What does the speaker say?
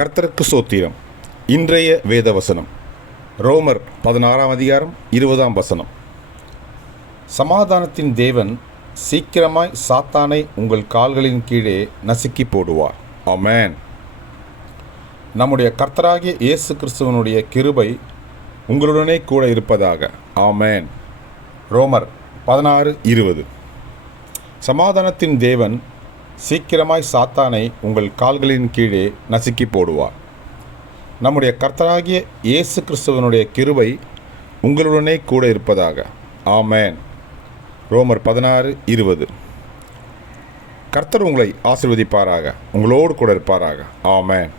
கர்த்தருக்கு சோத்திரம். இன்றைய வேத வசனம் ரோமர் பதினாறாம் அதிகாரம் இருபதாம் வசனம். சமாதானத்தின் தேவன் சீக்கிரமாய் சாத்தானை உங்கள் கால்களின் கீழே நசுக்கி போடுவார். ஆமென். நம்முடைய கர்த்தராகிய இயேசு கிறிஸ்துவனுடைய கிருபை உங்களுடனே கூட இருப்பதாக. ஆமேன். ரோமர் பதினாறு இருபது. சமாதானத்தின் தேவன் சீக்கிரமாய் சாத்தானை உங்கள் கால்களின் கீழே நசுக்கி போடுவார். நம்முடைய கர்த்தராகிய இயேசு கிறிஸ்துவனுடைய கிருவை உங்களுடனே கூட இருப்பதாக. ஆமேன். ரோமர் பதினாறு இருபது. கர்த்தர் உங்களை ஆசிர்வதிப்பாராக உங்களோடு கூட இருப்பாராக. ஆமேன்.